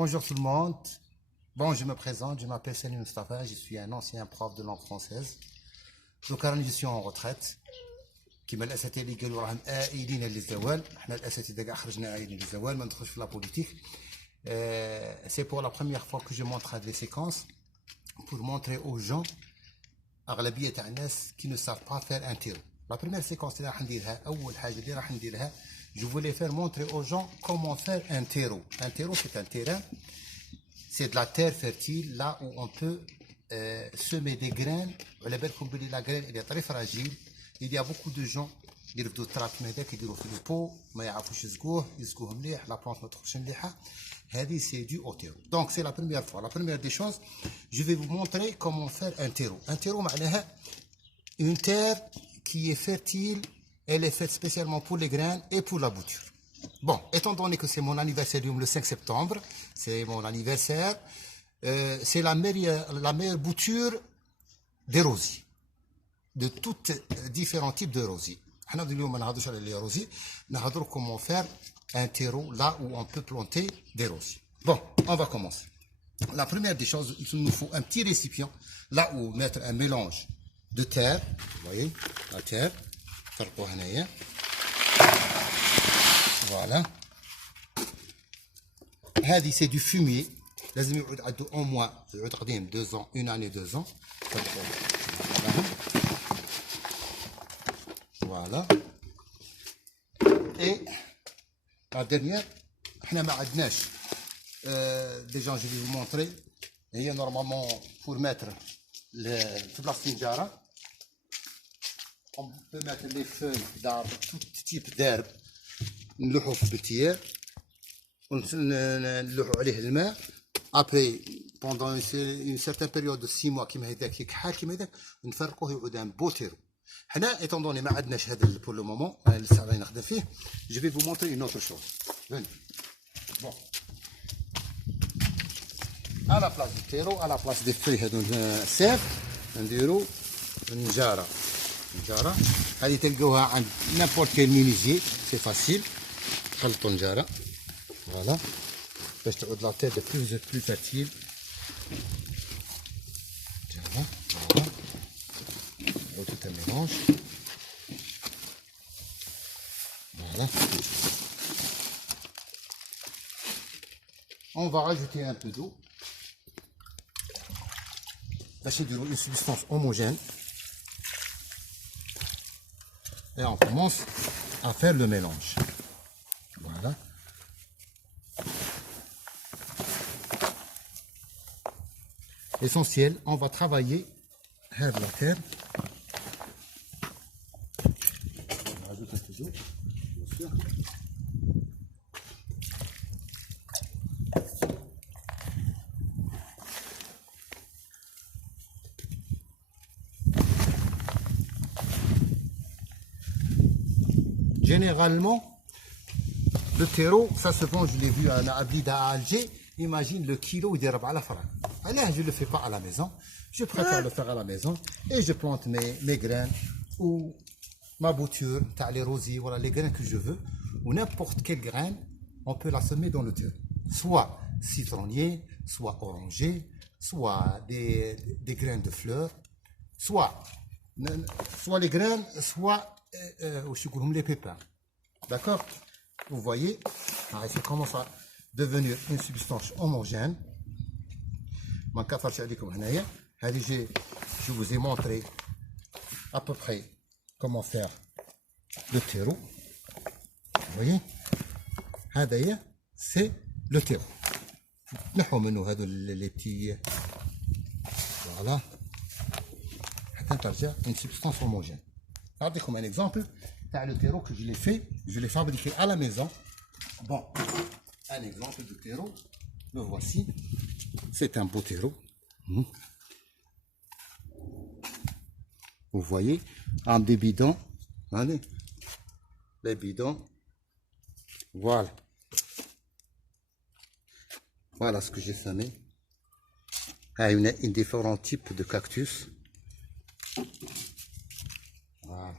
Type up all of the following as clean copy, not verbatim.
Bonjour tout le monde. Bon, je me présente, je m'appelle Salim Mustafa, je suis un ancien prof de langue française. Donc je suis en retraite. كما الاساتذه اللي قالوا راهم آئلين للزوال، احنا الاساتذه كاع خرجنا آئلين للزوال، ما ندخلش في لا بوليتيك. C'est pour la première fois que je montre des séquences pour montrer aux gens اغلبيه تاع الناس qui ne savent pas faire un terreau. La première séquence اللي راح نديرها، اول حاجه اللي راح نديرها، je voulais faire montrer aux gens comment faire un terreau. Un terreau, c'est un terrain, c'est de la terre fertile là où on peut semer des graines. على بالكم بلي la graine elle est très fragile. Il y a beaucoup de gens يرفدوا التراكم هذاك يديروا في البو، ما يعرفوش يسقوه مليح، لا بلانت ما تخرجش مليحه. هذه c'est dû au terreau. Donc c'est la première fois. La première des choses, je vais vous montrer comment faire un terreau. Un terreau معناها une terre qui est fertile, elle est faite spécialement pour les graines et pour la bouture. Bon, étant donné que c'est mon anniversaire le 5 septembre, c'est mon anniversaire, c'est la meilleure bouture des rosiers, de tous différents types de rosiers. On va comment faire un terreau là où on peut planter des rosiers. Bon, on va commencer. La première des choses, il nous faut un petit récipient là où mettre un mélange de terre. Vous voyez, la terre. Voilà. هذه c'est du fumier. لازم يقعد عنده au moins يقعد قديم 2 ans, une année, 2 ans. Voilà. Et la dernière, احنا ما عندناش. Déjà je vais vous montrer. هي normalement pour mettre في بلاصة النجارة. On peut mettre les feuilles d'arbres, tout type d'herbe. نلوحوا في البلتيير ونلوحوا عليه الماء. Après, pendant une certaine période de 6 mois كيما هذاك يكحل كيما هذاك نفرقوه يعود ان بوتيرو. حنا étant donné ما عندناش هذا pour le moment انا لسه غادي نخدم فيه. Je vais vous montrer une autre chose. Venez. Bon. À la place du terreau, à la place des feuilles هذو السيف نديروا النجاره. النجاره هذه تلقوها عند n'importe quel menuisier, c'est facile. خلطوا النجاره. Voilà. باش تعود لا تير de plus fertile. Voilà. Tout un mélange. Voilà. On va rajouter un peu d'eau. Tâchez de une substance homogène. Et on commence à faire le mélange. Voilà. L'essentiel, on va travailler avec la terre. On rajoute un peu d'eau, bien sûr. Généralement, le terreau, ça se vend, je l'ai vu à Ablida à Alger. Imagine le kilo, il est à la franc. Alors, je ne le fais pas à la maison. Je préfère le faire à la maison et je plante mes graines ou ma bouture, les rosiers, voilà les graines que je veux. Ou n'importe quelle graine, on peut la semer dans le terreau. Soit citronnier, soit oranger, soit des graines de fleurs, soit les graines, soit les pépins. D'accord? Vous voyez, ça commence à devenir une substance homogène. Je vous ai montré à peu près comment faire le terreau. Vous voyez, c'est le terreau. Les petits, voilà, une substance homogène. Regardez comme un exemple, le terreau que je l'ai fait, je l'ai fabriqué à la maison. Bon, un exemple de terreau, le voici. C'est un beau terreau. Vous voyez, avec des bidons. Allez, les bidons. Voilà. Voilà ce que j'ai semé. Il y a différents types de cactus. Voilà.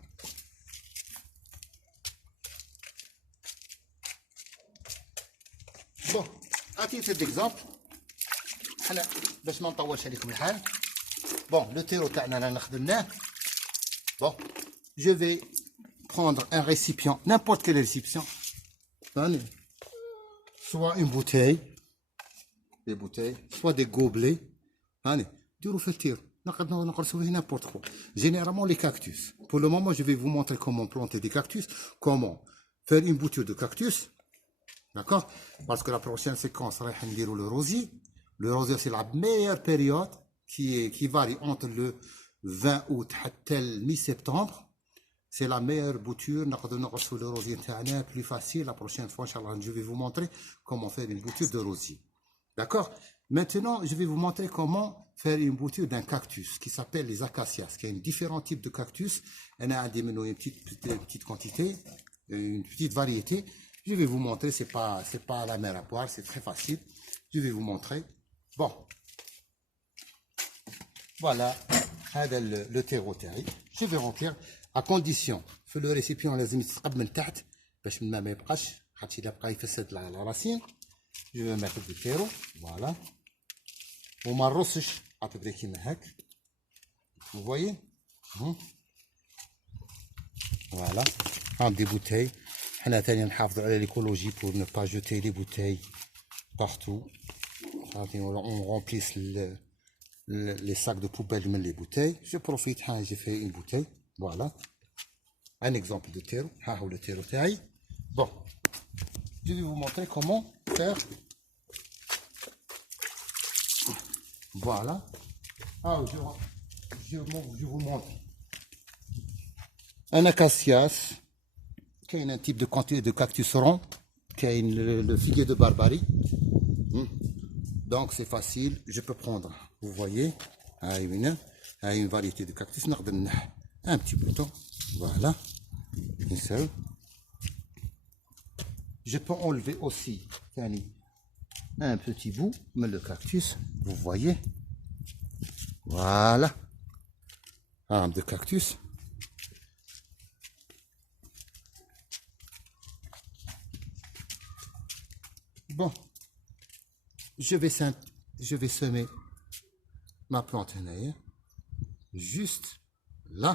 Bon, à titre d'exemple حنا باش ما نطولش عليكم الحال. Bon, le terreau تاعنا رانا خدمناه. Bon, je vais prendre un récipient, n'importe quel récipient, soit une bouteille, des bouteilles, soit des gobelets. Diro في التيرو نقدروا نقرصوا فيه n'importe quoi. Généralement les cactus. Pour le moment, je vais vous montrer comment planter des cactus, comment faire une bouture de cactus. D'accord? Parce que la prochaine séquence, رايح نديروا le rosier. Le rosier, c'est la meilleure période qui varie entre le 20 août حتى le mi-septembre. C'est la meilleure bouture. نقدروا نقصوا le rosier تاعنا plus facile. La prochaine fois, Inch'Allah, je vais vous montrer comment faire une bouture de rosier. D'accord? Maintenant, je vais vous montrer comment faire une bouture d'un cactus qui s'appelle les acacias. Il y a différents types de cactus. Il y a une petite quantité, une petite variété. Je vais vous montrer, c'est pas la mer à boire, c'est très facile. Je vais vous montrer. Bon. Voilà, le terreau terri. Je vais remplir à condition. في le récipient لازم يتقب من تحت باش الماء ما يبقاش حتى إلا بقى يفسد la racine. Je vais mettre du terreau, voilà. وما نرصش à peu près كيما هاك. Vous voyez? Voilà. Prendre des bouteilles. حنا ثاني نحافظوا على l'écologie pour ne pas jeter les bouteilles partout. On remplisse les sacs de poubelle من les bouteilles. Je profite, j'ai fait une bouteille. Voilà. Un exemple de terreau. Le terreau taille. Bon. Je vais vous montrer comment faire. Voilà. Je vous montre. Un acacias, qui est un type de cactus rond, qui a le figuier de Barbarie. Donc c'est facile, je peux prendre, vous voyez, une variété de cactus, un petit bouton, voilà, une seule. Je peux enlever aussi un petit bout, mais le cactus, vous voyez, voilà, un de cactus. Bon, je vais semer ma plante juste là.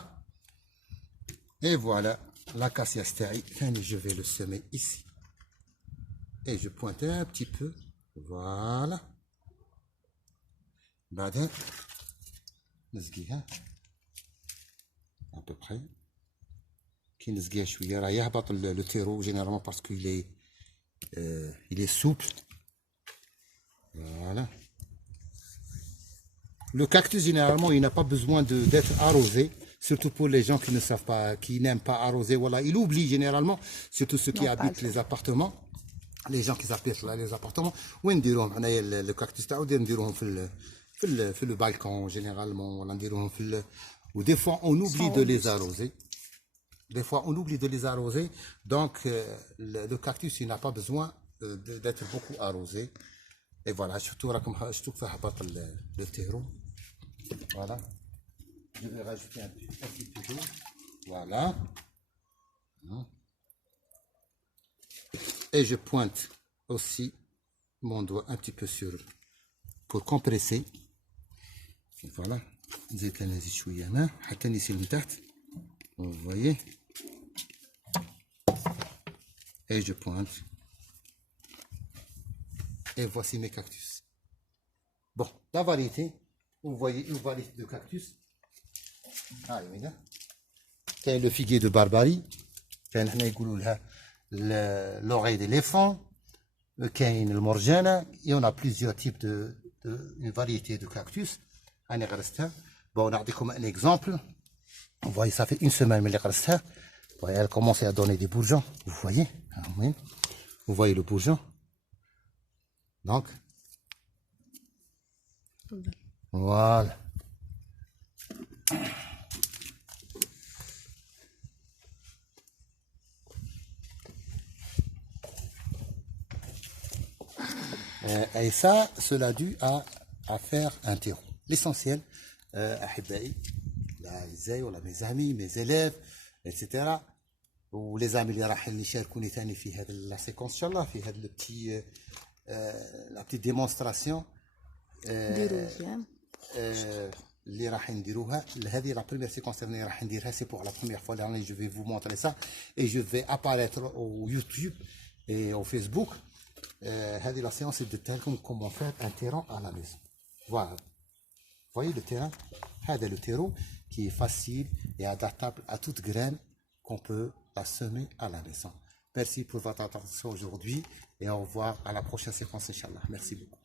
Et voilà, l'acacia stari, je vais le semer ici. Et je pointe un petit peu, voilà. بعدين نسقيها à peu près. كي نسقيها شوية راه يهبط le terreau généralement parce qu'il est souple. Voilà. Le cactus, généralement, il n'a pas besoin d'être arrosé, surtout pour les gens qui ne savent pas, qui n'aiment pas arroser. Voilà, il oublie généralement, surtout ceux qui habitent les appartements, les gens qui habitent là, les appartements. Où le cactus, le balcon, généralement, ou des fois, on oublie de les arroser. Des fois, on oublie de les arroser. Donc, le cactus, il n'a pas besoin d'être beaucoup arrosé. Et voilà, surtout, le terreau. Voilà. Je vais rajouter un petit peu d'eau. Voilà. Et je pointe aussi mon doigt un petit peu sur pour compresser. Et voilà. Vous voyez. Et je pointe. Et voici mes cactus. Bon, la variété, vous voyez une variété de cactus. C'est le figuier de Barbarie. L'oreille d'éléphant. Le morjana. Et on a plusieurs types une variété de cactus. Bon, on a comme un exemple. Vous voyez, ça fait une semaine, mais vous voyez, elle commence à donner des bourgeons. Vous voyez? Vous voyez le bourgeon? Donc, voilà. Et ça, cela dû à faire un terreau. L'essentiel, أحبائي, mes amis, mes élèves, etc. ولي زامي اللي راح يشاركوني ثاني في هذا لا سيكونس ان شاء الله في هذا البتي la petite démonstration اللي راح نديروها. هذه la première séquence اللي راح نديرها, c'est pour la première fois l'année. Je vais vous montrer ça et je vais apparaître au YouTube et au Facebook. هذه la séance c'est de تلكم comment faire un terrain à la maison. Voilà. Voyez le terrain, هذا le terreau qui est facile et adaptable à toute graine qu'on peut la semer à la maison. Merci pour votre attention aujourd'hui et au revoir à la prochaine séquence, Inch'Allah. Merci beaucoup.